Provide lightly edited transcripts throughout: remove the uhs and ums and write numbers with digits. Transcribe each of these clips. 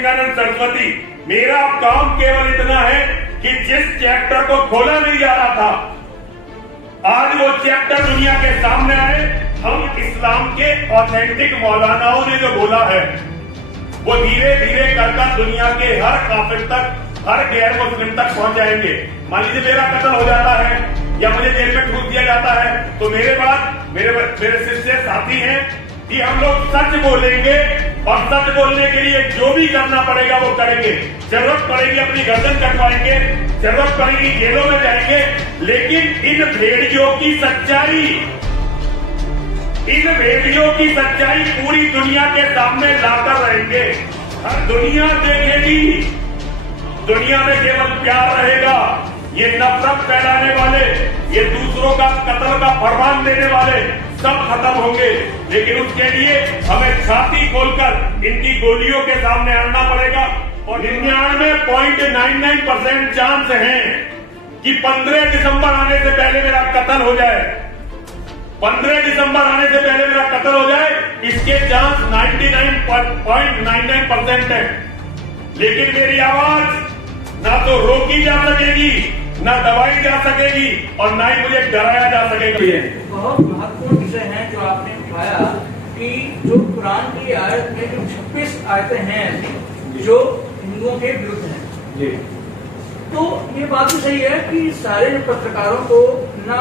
सिंहानंद सरस्वती, मेरा काम केवल इतना है कि जिस चैप्टर को खोला नहीं जा रहा था, आज वो चैप्टर दुनिया के सामने आए। हम इस्लाम के ऑथेंटिक मौलानाओं ने जो बोला है वो धीरे धीरे कर दुनिया के हर काफिर तक, हर गैर मुस्लिम तक पहुंचाएंगे। मान लीजिए मेरा कत्ल हो जाता है या मुझे जेल में ठूस दिया जाता है, तो मेरे बाद मेरे शिष्य साथी हैं कि हम लोग सच बोलेंगे और सच बोलने के लिए जो भी करना पड़ेगा वो करेंगे। जरूरत पड़ेगी अपनी गर्दन कटवाएंगे, जरूरत पड़ेगी जेलों में जाएंगे, लेकिन इन भेड़ियों की सच्चाई पूरी दुनिया के सामने लाकर रहेंगे। हर दुनिया देखेगी, दुनिया में केवल प्यार रहेगा। ये नफरत फैलाने वाले, ये दूसरों का कत्ल का फरमान देने वाले सब खत्म होंगे। लेकिन उसके लिए हमें छाती खोलकर इनकी गोलियों के सामने आना पड़ेगा। और 99.99% चांस है कि 15 दिसंबर आने से पहले मेरा कत्ल हो जाए। 15 दिसंबर आने से पहले मेरा कत्ल हो जाए, इसके चांस 99.99% है। लेकिन मेरी आवाज ना तो रोकी जा सकेगी, ना दबाई जा सकेगी और ना ही मुझे डराया जा सकेगा। बहुत महत्वपूर्ण विषय है जो आपने उठाया कि जो कुरान की आयत में जो 26 आयतें हैं जो हिंदुओं के विरुद्ध हैं जी। तो ये बात भी सही है कि सारे पत्रकारों को ना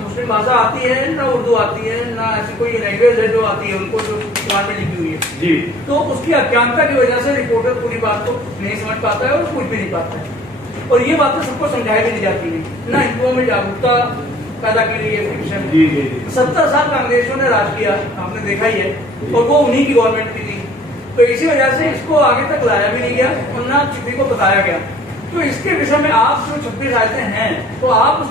मुस्लिम भाषा आती है, ना उर्दू आती है, ना ऐसी कोई लैंग्वेज है जो आती है उनको, जो कुरान में लिखी हुई है जी। तो उसकी अज्ञानता की वजह से रिपोर्टर पूरी बात को नहीं समझ पाता है और कुछ भी नहीं पाता है। और ये बातें सबको समझाई भी नहीं जाती है, ना हिंदुओं में जागरूकता पैदा की गई है विषय में। 70 साल कांग्रेसों ने राज किया, आपने देखा ही है, और वो उन्हीं की गवर्नमेंट की थी। तो इसी वजह से इसको आगे तक लाया भी नहीं गया और ना किसी को बताया गया। तो इसके विषय में आप जो 26 आयतें हैं, तो आप उस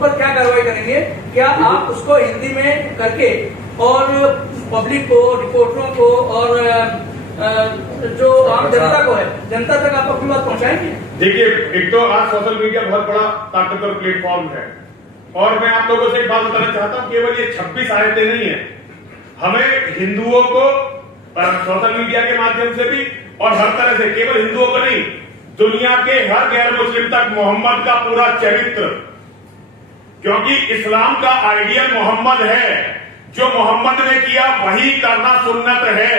पर क्या कार्रवाई करेंगे? क्या आप उसको हिंदी में करके और पब्लिक को, रिपोर्टरों को और जो आम जनता को है, जनता तक आप अपनी बात पहुंचाएंगे? देखिए, एक तो आज सोशल मीडिया बहुत बड़ा ताकतवर प्लेटफॉर्म है और मैं आप लोगों से एक बात बताना चाहता हूं, केवल ये 26 आयतें नहीं है, हमें हिंदुओं को सोशल मीडिया के माध्यम से भी और हर तरह से, केवल हिंदुओं को नहीं, दुनिया के हर गैर मुस्लिम तक मोहम्मद का पूरा चरित्र, क्योंकि इस्लाम का आइडियल मोहम्मद है। जो मोहम्मद ने किया वही करना सुन्नत है।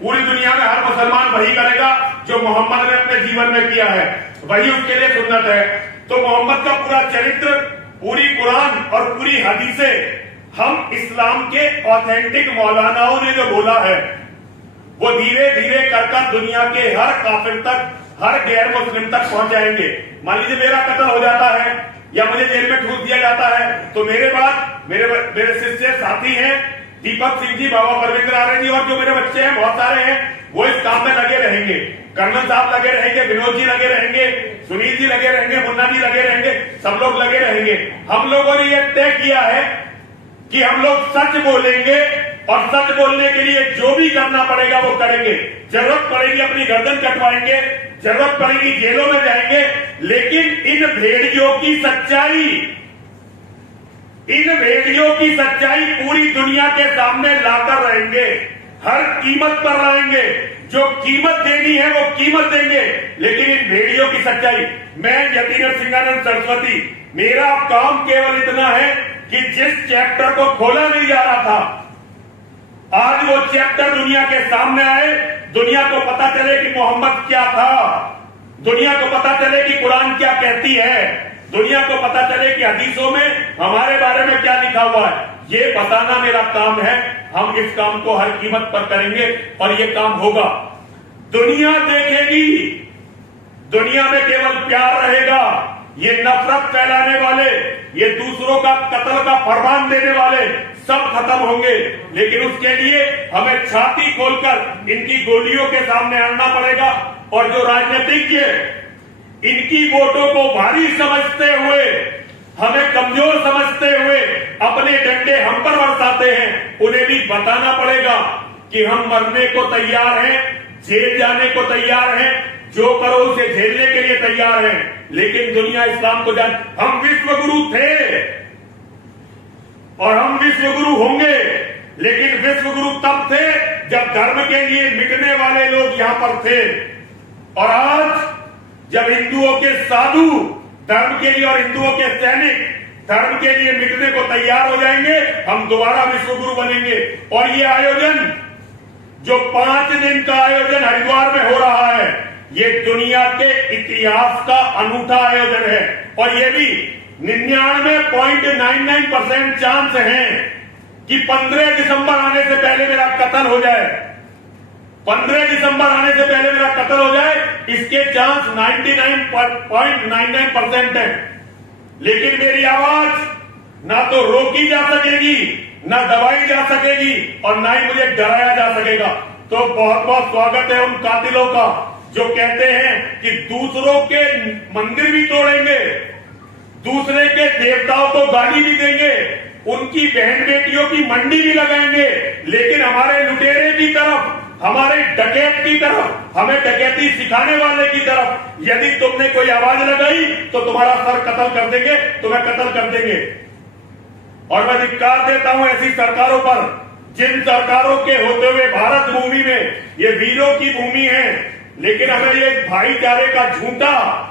पूरी दुनिया में हर मुसलमान वही करेगा जो मोहम्मद ने अपने जीवन में किया है, वही उसके लिए सुन्नत है। तो मोहम्मद का पूरा चरित्र, पूरी कुरान और पूरी हदीसें, हम इस्लाम के ऑथेंटिक मौलानाओं ने जो बोला है वो धीरे धीरे कर दुनिया के हर काफिर तक, हर गैर मुस्लिम तक पहुंचाएंगे। मान लीजिए मेरा कत्ल हो जाता है या मुझे जेल में ठूस दिया जाता है, तो मेरे बाद मेरे शिष्य साथी हैं दीपक सिंह जी, बाबा परविंदर आर्य जी और जो मेरे बच्चे हैं बहुत सारे हैं, वो इस काम में लगे रहेंगे। कर्नल साहब लगे रहेंगे, विनोद जी लगे रहेंगे, सुनील जी लगे रहेंगे, मुन्ना जी लगे रहेंगे, सब लोग लगे रहेंगे। हम लोगों ने यह तय किया है कि हम लोग सच बोलेंगे और सच बोलने के लिए जो भी करना पड़ेगा वो करेंगे। जरूरत पड़ेगी अपनी गर्दन कटवाएंगे, जरूरत पड़ेगी जेलों में जाएंगे, लेकिन इन भेड़ियों की सच्चाई पूरी दुनिया के सामने लाकर रहेंगे। हर कीमत पर रहेंगे, जो कीमत देनी है वो कीमत देंगे, लेकिन इन भेड़ियों की सच्चाई। मैं यतीन्द्र सिंहानंद सरस्वती, मेरा काम केवल इतना है कि जिस चैप्टर को खोला नहीं जा रहा था, आज वो चैप्टर दुनिया के सामने आए। दुनिया को पता चले कि मोहम्मद क्या था, दुनिया को पता चले कि कुरान क्या कहती है, दुनिया को पता चले कि हदीसों में हमारे बारे में क्या लिखा हुआ है। ये बताना मेरा काम है। हम इस काम को हर कीमत पर करेंगे और ये काम होगा। दुनिया देखेगी, दुनिया में केवल प्यार रहेगा। ये नफरत फैलाने वाले, ये दूसरों का कत्ल का फरमान देने वाले सब खत्म होंगे। लेकिन उसके लिए हमें छाती खोलकर इनकी गोलियों के सामने आना पड़ेगा। और जो राजनीतिज्ञ इनकी वोटों को भारी समझते हुए, हमें कमजोर समझते हुए अपने डंडे हम पर बरसाते हैं, उन्हें भी बताना पड़ेगा कि हम मरने को तैयार हैं, जेल जाने को तैयार हैं, जो करो उसे झेलने के लिए तैयार हैं। लेकिन दुनिया इस्लाम को जान, हम विश्व गुरु थे और हम विश्व गुरु होंगे, लेकिन विश्व गुरु तब थे जब धर्म के लिए मिटने वाले लोग यहां पर थे, और आज जब हिंदुओं के साधु धर्म के लिए और हिंदुओं के सैनिक धर्म के लिए मिटने को तैयार हो जाएंगे, हम दोबारा विश्व गुरु बनेंगे। और ये आयोजन जो 5 दिन का आयोजन हरिद्वार में हो रहा है, ये दुनिया के इतिहास का अनूठा आयोजन है। और ये भी 99.99% चांस है कि 15 दिसंबर आने से पहले मेरा कत्ल हो जाए। 15 दिसंबर आने से पहले मेरा कत्ल हो जाए, इसके चांस 99.99% है। लेकिन मेरी आवाज ना तो रोकी जा सकेगी, ना दबाई जा सकेगी, और ना ही मुझे डराया जा सकेगा। तो बहुत बहुत स्वागत है उन कातिलों का जो कहते हैं कि दूसरों के मंदिर भी तोड़ेंगे, दूसरे के देवताओं को गाली भी देंगे, उनकी बहन बेटियों की मंडी भी लगाएंगे, लेकिन हमारे लुटेरे की तरफ, हमारे डकैत की तरफ, हमें डकैती सिखाने वाले की तरफ यदि तुमने कोई आवाज लगाई तो तुम्हारा सर कत्ल कर देंगे, तुम्हें कत्ल कर देंगे। और मैं धिक्कार देता हूं ऐसी सरकारों पर, जिन सरकारों के होते हुए भारत भूमि में, ये वीरों की भूमि है, लेकिन हमें ये भाईचारे का झूठा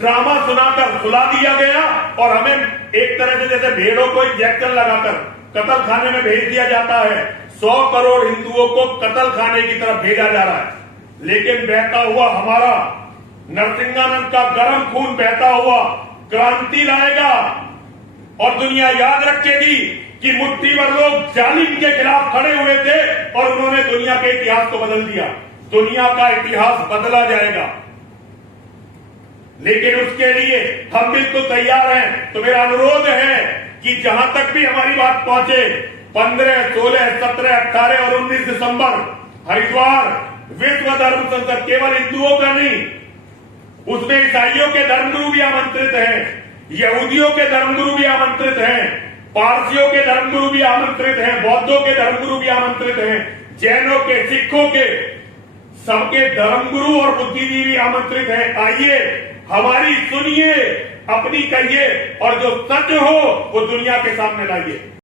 ड्रामा सुनाकर सुला दिया गया, और हमें एक तरह से जैसे भेड़ों को इंजेक्शन लगाकर कत्ल खाने में भेज दिया जाता है। 100 करोड़ हिंदुओं को कत्ल खाने की तरफ भेजा जा रहा है। लेकिन बहता हुआ हमारा नरसिंहानंद का गर्म खून बहता हुआ क्रांति लाएगा, और दुनिया याद रखेगी कि मुट्ठी भर लोग जालिम के खिलाफ खड़े हुए थे और उन्होंने दुनिया के इतिहास को बदल दिया। दुनिया का इतिहास बदला जाएगा, लेकिन उसके लिए हम बिल्कुल तैयार हैं। तो मेरा अनुरोध है कि जहां तक भी हमारी बात पहुंचे, 15, 16, 17, 18 और 19 दिसंबर हरिद्वार विश्व धर्म संसद केवल हिंदुओं का नहीं, उसमें ईसाइयों के धर्मगुरु भी आमंत्रित हैं, यहूदियों के धर्मगुरु भी आमंत्रित हैं, पारसियों के धर्मगुरु भी आमंत्रित हैं, बौद्धों के धर्मगुरु भी आमंत्रित हैं, जैनों के, सिखों के, सबके धर्मगुरु और बुद्धिजीवी आमंत्रित हैं। आइए, हमारी सुनिए, अपनी कहिए, और जो सच हो वो दुनिया के सामने लाइए।